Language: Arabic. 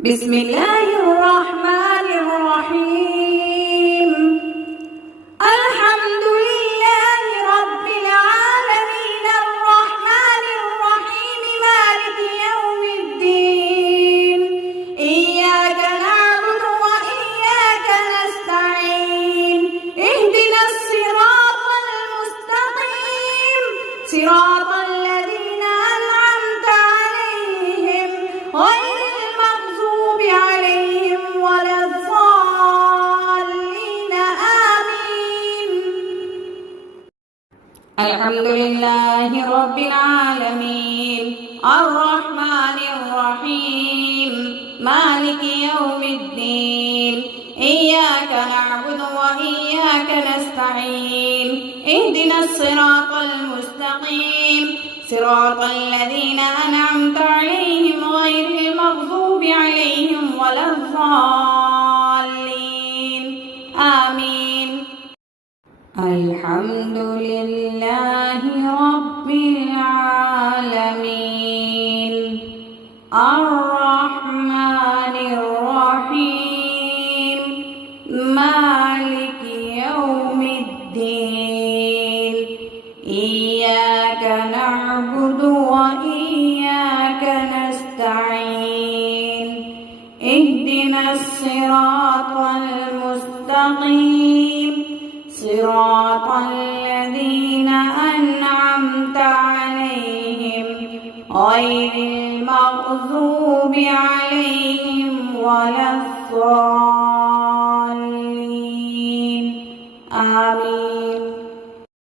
بسم الله الرحمن الرحيم. الحمد لله رب العالمين الرحمن الرحيم مالك يوم الدين. إياك نعبد وإياك نستعين. اهدنا الصراط المستقيم صراط الذين أنعمت عليهم غير المغضوب عليهم ولا الضالين آمين. الحمد لله رب العالمين الرحمن الرحيم مالك يوم الدين. إياك نعبد وإياك نستعين. اهدنا الصراط المستقيم صراط الذين أنعمت عليهم غير المغضوب عليهم ولا الضالين آمين. الحمد لله رب العالمين الرحمن الرحيم مالك يوم الدين. إياك نعبد وإياك نستعين. اهدنا الصراط المستقيم صراط الذين أنعمت عليهم غير المغضوب عليهم ولا الضالين آمين.